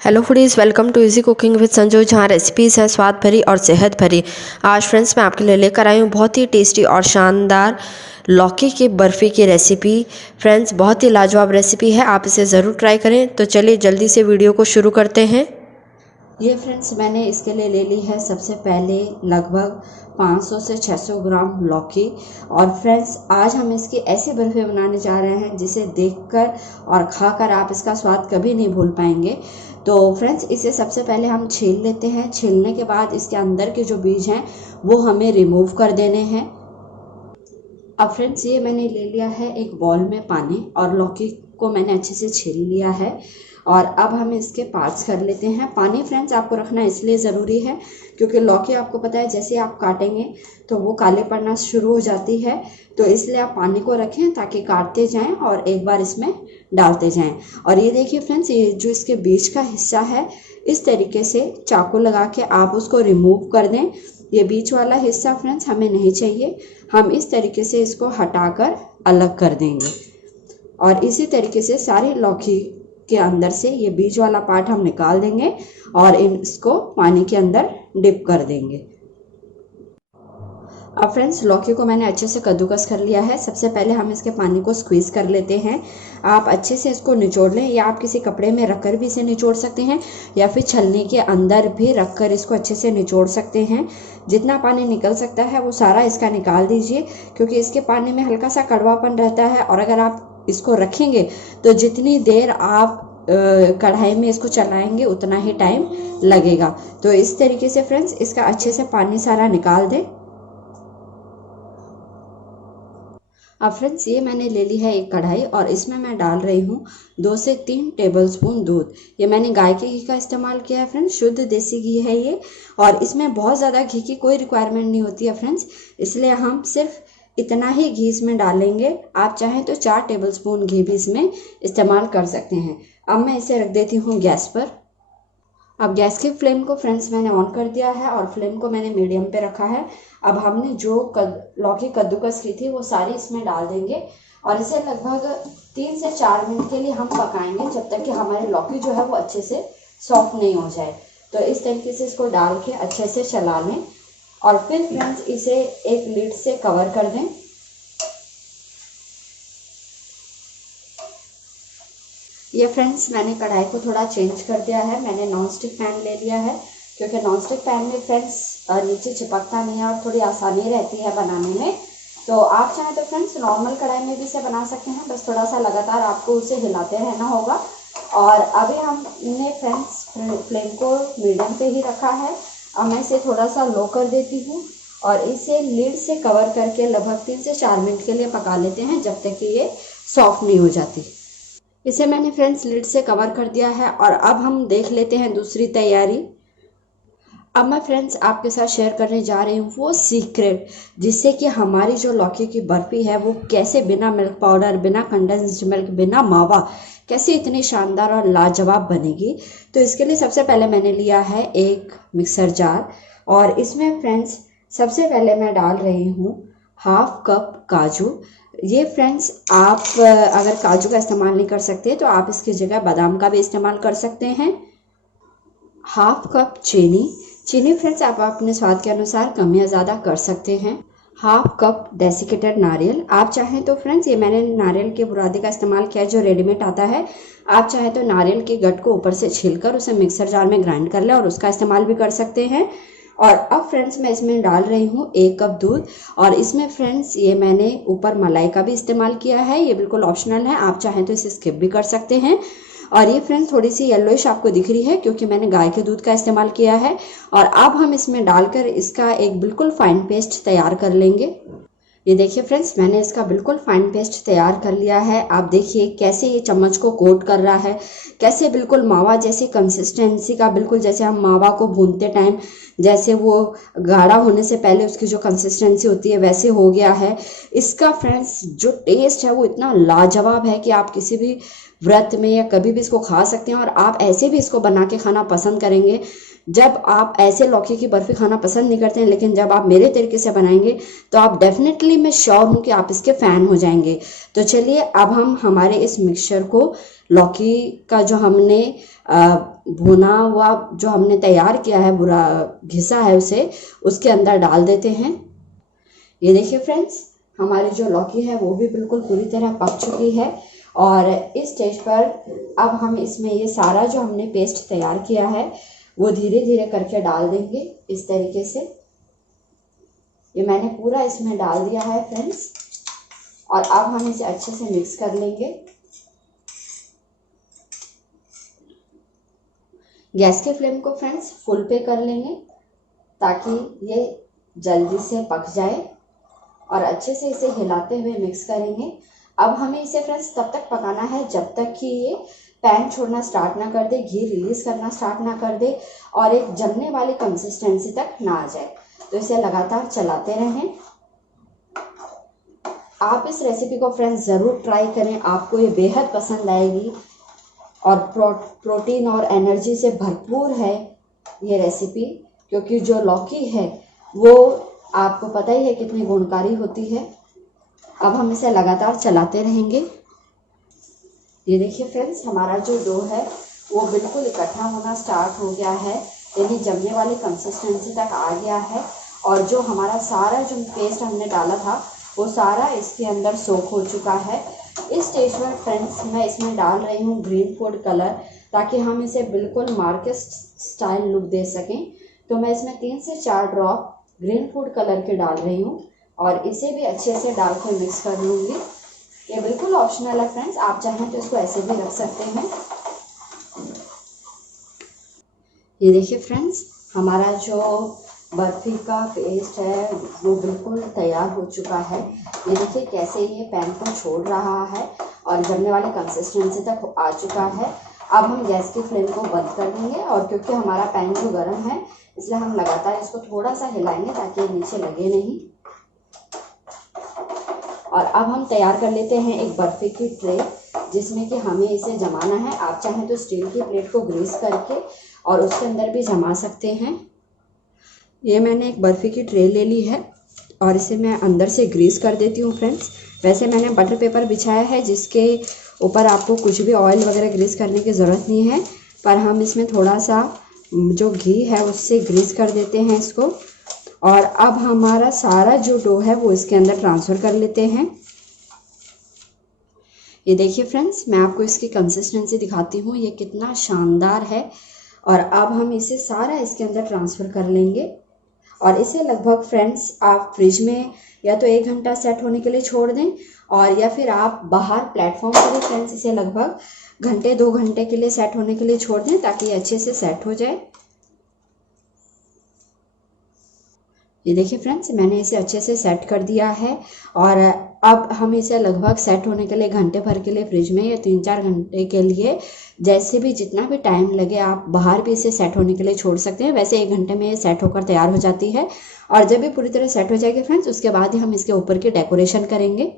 Hello foodies, welcome to easy cooking with Sanju, जहाँ recipes है स्वाद भरी और सेहत भरी। आज फ्रेंड्स मैं आपके लिए लेकर आई हूँ बहुत ही टेस्टी और शानदार लौकी की बर्फ़ी की रेसिपी। फ्रेंड्स बहुत ही लाजवाब रेसिपी है, आप इसे ज़रूर ट्राई करें। तो चलिए जल्दी से वीडियो को शुरू करते हैं। ये फ्रेंड्स मैंने इसके लिए ले ली है सबसे पहले लगभग 500 से 600 ग्राम लौकी। और फ्रेंड्स आज हम इसकी ऐसी बर्फ़ी बनाने जा रहे हैं जिसे देखकर और खाकर आप इसका स्वाद कभी नहीं भूल पाएंगे। तो फ्रेंड्स इसे सबसे पहले हम छील लेते हैं। छीलने के बाद इसके अंदर के जो बीज हैं वो हमें रिमूव कर देने हैं। अब फ्रेंड्स ये मैंने ले लिया है एक बॉल में पानी और लौकी को मैंने अच्छे से छील लिया है। और अब हम इसके पार्ट्स कर लेते हैं। पानी फ्रेंड्स आपको रखना इसलिए ज़रूरी है क्योंकि लौकी आपको पता है जैसे आप काटेंगे तो वो काले पड़ना शुरू हो जाती है, तो इसलिए आप पानी को रखें ताकि काटते जाएं और एक बार इसमें डालते जाएं। और ये देखिए फ्रेंड्स, ये जो इसके बीच का हिस्सा है इस तरीके से चाकू लगा के आप उसको रिमूव कर दें। ये बीच वाला हिस्सा फ्रेंड्स हमें नहीं चाहिए, हम इस तरीके से इसको हटाकर अलग कर देंगे। और इसी तरीके से सारी लौकी के अंदर से ये बीज वाला पार्ट हम निकाल देंगे और इसको पानी के अंदर डिप कर देंगे। अब फ्रेंड्स लौकी को मैंने अच्छे से कद्दूकस कर लिया है। सबसे पहले हम इसके पानी को स्क्वीज़ कर लेते हैं। आप अच्छे से इसको निचोड़ लें, या आप किसी कपड़े में रखकर भी इसे निचोड़ सकते हैं या फिर छलनी के अंदर भी रखकर इसको अच्छे से निचोड़ सकते हैं। जितना पानी निकल सकता है वो सारा इसका निकाल दीजिए क्योंकि इसके पानी में हल्का सा कड़वापन रहता है। और अगर आप इसको रखेंगे तो जितनी देर आप कढ़ाई में इसको चलाएंगे उतना ही टाइम लगेगा। तो इस तरीके से फ्रेंड्स इसका अच्छे से पानी सारा निकाल दें। अब फ्रेंड्स ये मैंने ले ली है एक कढ़ाई और इसमें मैं डाल रही हूँ 2 से 3 टेबलस्पून दूध। ये मैंने गाय के घी का इस्तेमाल किया है फ्रेंड्स, शुद्ध देसी घी है ये। और इसमें बहुत ज़्यादा घी की कोई रिक्वायरमेंट नहीं होती है फ्रेंड्स, इसलिए हम सिर्फ इतना ही घी इसमें डालेंगे। आप चाहें तो 4 टेबलस्पून घी भी इसमें इस्तेमाल कर सकते हैं। अब मैं इसे रख देती हूँ गैस पर। अब गैस की फ्लेम को फ्रेंड्स मैंने ऑन कर दिया है और फ्लेम को मैंने मीडियम पे रखा है। अब हमने जो लौकी कद्दूकस की थी वो सारी इसमें डाल देंगे और इसे लगभग 3 से 4 मिनट के लिए हम पकाएंगे जब तक कि हमारी लौकी जो है वो अच्छे से सॉफ्ट नहीं हो जाए। तो इस तरीके से इसको डाल के अच्छे से चला लें और फिर फ्रेंड्स इसे एक लिड से कवर कर दें। ये फ्रेंड्स मैंने कढ़ाई को थोड़ा चेंज कर दिया है, मैंने नॉन स्टिक पैन ले लिया है क्योंकि नॉन स्टिक पैन में फ्रेंड्स नीचे चिपकता नहीं है और थोड़ी आसानी रहती है बनाने में। तो आप चाहें तो फ्रेंड्स नॉर्मल कढ़ाई में भी इसे बना सकते हैं, बस थोड़ा सा लगातार आपको उसे हिलाते रहना होगा। और अभी हमने फ्रेंड्स फ्लेम को मीडियम पे ही रखा है। अब मैं इसे थोड़ा सा लो कर देती हूँ और इसे लीड से कवर करके लगभग 3 से 4 मिनट के लिए पका लेते हैं जब तक कि ये सॉफ्ट नहीं हो जाती। इसे मैंने फ्रेंड्स लिड से कवर कर दिया है और अब हम देख लेते हैं दूसरी तैयारी। अब मैं फ्रेंड्स आपके साथ शेयर करने जा रही हूँ वो सीक्रेट जिससे कि हमारी जो लौकी की बर्फ़ी है वो कैसे बिना मिल्क पाउडर, बिना कंडेंस्ड मिल्क, बिना मावा कैसे इतनी शानदार और लाजवाब बनेगी। तो इसके लिए सबसे पहले मैंने लिया है एक मिक्सर जार और इसमें फ्रेंड्स सबसे पहले मैं डाल रही हूँ 1/2 कप काजू। ये फ्रेंड्स आप अगर काजू का इस्तेमाल नहीं कर सकते तो आप इसकी जगह बादाम का भी इस्तेमाल कर सकते हैं। 1/2 कप चीनी फ्रेंड्स आप अपने स्वाद के अनुसार कम या ज़्यादा कर सकते हैं। 1/2 कप डेसिकेटेड नारियल, आप चाहें तो फ्रेंड्स ये मैंने नारियल के बुरादे का इस्तेमाल किया है जो रेडीमेड आता है। आप चाहें तो नारियल के गट को ऊपर से छीलकर उसे मिक्सर जार में ग्राइंड कर लें और उसका इस्तेमाल भी कर सकते हैं। और अब फ्रेंड्स मैं इसमें डाल रही हूँ 1 कप दूध और इसमें फ्रेंड्स ये मैंने ऊपर मलाई का भी इस्तेमाल किया है, ये बिल्कुल ऑप्शनल है, आप चाहें तो इसे स्किप भी कर सकते हैं। और ये फ्रेंड्स थोड़ी सी येलोइश आपको दिख रही है क्योंकि मैंने गाय के दूध का इस्तेमाल किया है। और अब हम इसमें डालकर इसका एक बिल्कुल फाइन पेस्ट तैयार कर लेंगे। ये देखिए फ्रेंड्स मैंने इसका बिल्कुल फाइन पेस्ट तैयार कर लिया है। आप देखिए कैसे ये चम्मच को कोट कर रहा है, कैसे बिल्कुल मावा जैसी कंसिस्टेंसी का, बिल्कुल जैसे हम मावा को भूनते टाइम जैसे वो गाढ़ा होने से पहले उसकी जो कंसिस्टेंसी होती है वैसे हो गया है। इसका फ्रेंड्स जो टेस्ट है वो इतना लाजवाब है कि आप किसी भी व्रत में या कभी भी इसको खा सकते हैं और आप ऐसे भी इसको बना के खाना पसंद करेंगे। जब आप ऐसे लौकी की बर्फ़ी खाना पसंद नहीं करते हैं लेकिन जब आप मेरे तरीके से बनाएंगे तो आप डेफिनेटली, मैं श्योर हूँ कि आप इसके फ़ैन हो जाएंगे। तो चलिए अब हम हमारे इस मिक्सचर को लौकी का जो हमने भुना हुआ जो हमने तैयार किया है, बुरा घिसा है उसे उसके अंदर डाल देते हैं। ये देखिए फ्रेंड्स, हमारी जो लौकी है वो भी बिल्कुल पूरी तरह पक चुकी है। और इस स्टेज पर अब हम इसमें ये सारा जो हमने पेस्ट तैयार किया है वो धीरे धीरे करके डाल देंगे इस तरीके से। ये मैंने पूरा इसमें डाल दिया है फ्रेंड्स, और अब हम इसे अच्छे से मिक्स कर लेंगे। गैस के फ्लेम को फ्रेंड्स फुल पे कर लेंगे ताकि ये जल्दी से पक जाए, और अच्छे से इसे हिलाते हुए मिक्स करेंगे। अब हमें इसे फ्रेंड्स तब तक पकाना है जब तक कि ये पैन छोड़ना स्टार्ट ना कर दे, घी रिलीज करना स्टार्ट ना कर दे और एक जमने वाली कंसिस्टेंसी तक ना आ जाए। तो इसे लगातार चलाते रहें। आप इस रेसिपी को फ्रेंड्स ज़रूर ट्राई करें, आपको ये बेहद पसंद आएगी और प्रोटीन और एनर्जी से भरपूर है ये रेसिपी, क्योंकि जो लौकी है वो आपको पता ही है कितनी गुणकारी होती है। अब हम इसे लगातार चलाते रहेंगे। ये देखिए फ्रेंड्स, हमारा जो डो है वो बिल्कुल इकट्ठा होना स्टार्ट हो गया है, यानी जमने वाली कंसिस्टेंसी तक आ गया है। और जो हमारा सारा जो पेस्ट हमने डाला था वो सारा इसके अंदर सोख हो चुका है। इस स्टेज पर फ्रेंड्स मैं इसमें डाल रही हूँ ग्रीन फूड कलर, ताकि हम इसे बिल्कुल मार्केट स्टाइल लुक दे सकें। तो मैं इसमें 3 से 4 ड्रॉप ग्रीन फूड कलर के डाल रही हूँ और इसे भी अच्छे से डाल कर मिक्स कर लूँगी। ये बिल्कुल ऑप्शनल है फ्रेंड्स, आप चाहें तो इसको ऐसे भी रख सकते हैं। ये देखिए फ्रेंड्स, हमारा जो बर्फ़ी का पेस्ट है वो बिल्कुल तैयार हो चुका है। ये देखिए कैसे ये पैन को छोड़ रहा है और जमने वाली कंसिस्टेंसी तक आ चुका है। अब हम गैस की फ्लेम को बंद कर देंगे, और क्योंकि हमारा पैन जो गर्म है इसलिए हम लगातार इसको थोड़ा सा हिलाएंगे ताकि ये नीचे लगे नहीं। और अब हम तैयार कर लेते हैं एक बर्फ़ी की ट्रे, जिसमें कि हमें इसे जमाना है। आप चाहें तो स्टील की प्लेट को ग्रीस करके और उसके अंदर भी जमा सकते हैं। ये मैंने एक बर्फ़ी की ट्रे ले ली है और इसे मैं अंदर से ग्रीस कर देती हूँ फ्रेंड्स। वैसे मैंने बटर पेपर बिछाया है जिसके ऊपर आपको कुछ भी ऑयल वगैरह ग्रीस करने की ज़रूरत नहीं है, पर हम इसमें थोड़ा सा जो घी है उससे ग्रीस कर देते हैं इसको। और अब हमारा सारा जो डो है वो इसके अंदर ट्रांसफ़र कर लेते हैं। ये देखिए फ्रेंड्स, मैं आपको इसकी कंसिस्टेंसी दिखाती हूँ, ये कितना शानदार है। और अब हम इसे सारा इसके अंदर ट्रांसफ़र कर लेंगे और इसे लगभग फ्रेंड्स आप फ्रिज में या तो 1 घंटा सेट होने के लिए छोड़ दें, और या फिर आप बाहर प्लेटफॉर्म पर भी फ्रेंड्स इसे लगभग घंटे 2 घंटे के लिए सेट होने के लिए छोड़ दें ताकि ये अच्छे से सेट हो जाए। ये देखिए फ्रेंड्स, मैंने इसे अच्छे से सेट कर दिया है और अब हम इसे लगभग सेट होने के लिए घंटे भर के लिए फ्रिज में या 3-4 घंटे के लिए, जैसे भी जितना भी टाइम लगे आप बाहर भी इसे सेट होने के लिए छोड़ सकते हैं। वैसे 1 घंटे में ये सेट होकर तैयार हो जाती है, और जब भी पूरी तरह सेट हो जाएगी फ्रेंड्स उसके बाद ही हम इसके ऊपर की डेकोरेशन करेंगे।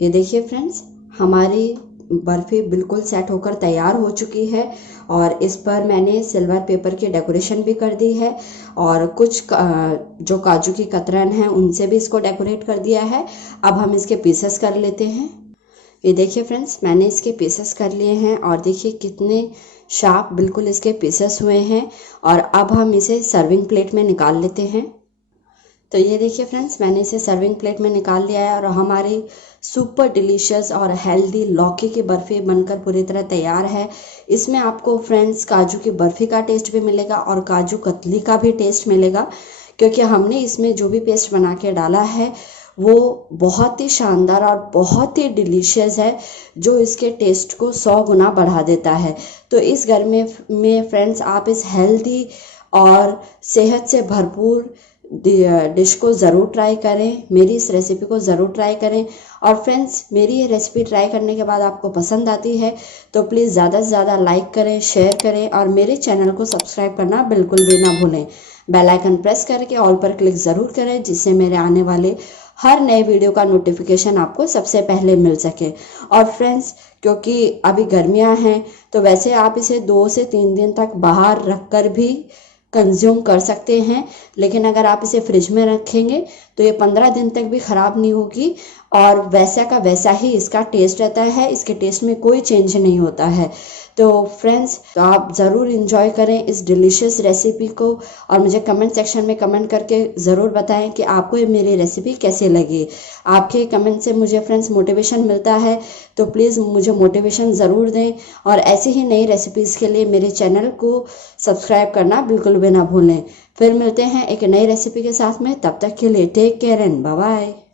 ये देखिए फ्रेंड्स, हमारी बर्फ़ी बिल्कुल सेट होकर तैयार हो चुकी है और इस पर मैंने सिल्वर पेपर की डेकोरेशन भी कर दी है और कुछ जो काजू की कतरन है उनसे भी इसको डेकोरेट कर दिया है। अब हम इसके पीसेस कर लेते हैं। ये देखिए फ्रेंड्स, मैंने इसके पीसेस कर लिए हैं और देखिए कितने शार्प बिल्कुल इसके पीसेस हुए हैं। और अब हम इसे सर्विंग प्लेट में निकाल लेते हैं। तो ये देखिए फ्रेंड्स, मैंने इसे सर्विंग प्लेट में निकाल लिया है और हमारी सुपर डिलीशियस और हेल्दी लौकी की बर्फ़ी बनकर पूरी तरह तैयार है। इसमें आपको फ्रेंड्स काजू की बर्फ़ी का टेस्ट भी मिलेगा और काजू कतली का भी टेस्ट मिलेगा, क्योंकि हमने इसमें जो भी पेस्ट बना के डाला है वो बहुत ही शानदार और बहुत ही डिलीशियस है, जो इसके टेस्ट को 100 गुना बढ़ा देता है। तो इस गर्मी में फ्रेंड्स आप इस हेल्दी और सेहत से भरपूर डिश को ज़रूर ट्राई करें, मेरी इस रेसिपी को ज़रूर ट्राई करें। और फ्रेंड्स, मेरी ये रेसिपी ट्राई करने के बाद आपको पसंद आती है तो प्लीज़ ज़्यादा से ज़्यादा लाइक करें, शेयर करें और मेरे चैनल को सब्सक्राइब करना बिल्कुल भी ना भूलें। बेल आइकन प्रेस करके ऑल पर क्लिक ज़रूर करें, जिससे मेरे आने वाले हर नए वीडियो का नोटिफिकेशन आपको सबसे पहले मिल सके। और फ्रेंड्स, क्योंकि अभी गर्मियाँ हैं तो वैसे आप इसे 2 से 3 दिन तक बाहर रख कर भी कंज्यूम कर सकते हैं, लेकिन अगर आप इसे फ्रिज में रखेंगे तो ये 15 दिन तक भी ख़राब नहीं होगी और वैसा का वैसा ही इसका टेस्ट रहता है, इसके टेस्ट में कोई चेंज नहीं होता है। तो फ्रेंड्स, तो आप ज़रूर इंजॉय करें इस डिलीशियस रेसिपी को और मुझे कमेंट सेक्शन में कमेंट करके ज़रूर बताएं कि आपको ये मेरी रेसिपी कैसे लगी। आपके कमेंट से मुझे फ्रेंड्स मोटिवेशन मिलता है, तो प्लीज़ मुझे मोटिवेशन ज़रूर दें और ऐसी ही नई रेसिपीज़ के लिए मेरे चैनल को सब्सक्राइब करना बिल्कुल भी ना भूलें। फिर मिलते हैं एक नई रेसिपी के साथ में, तब तक के लिए take care and bye bye.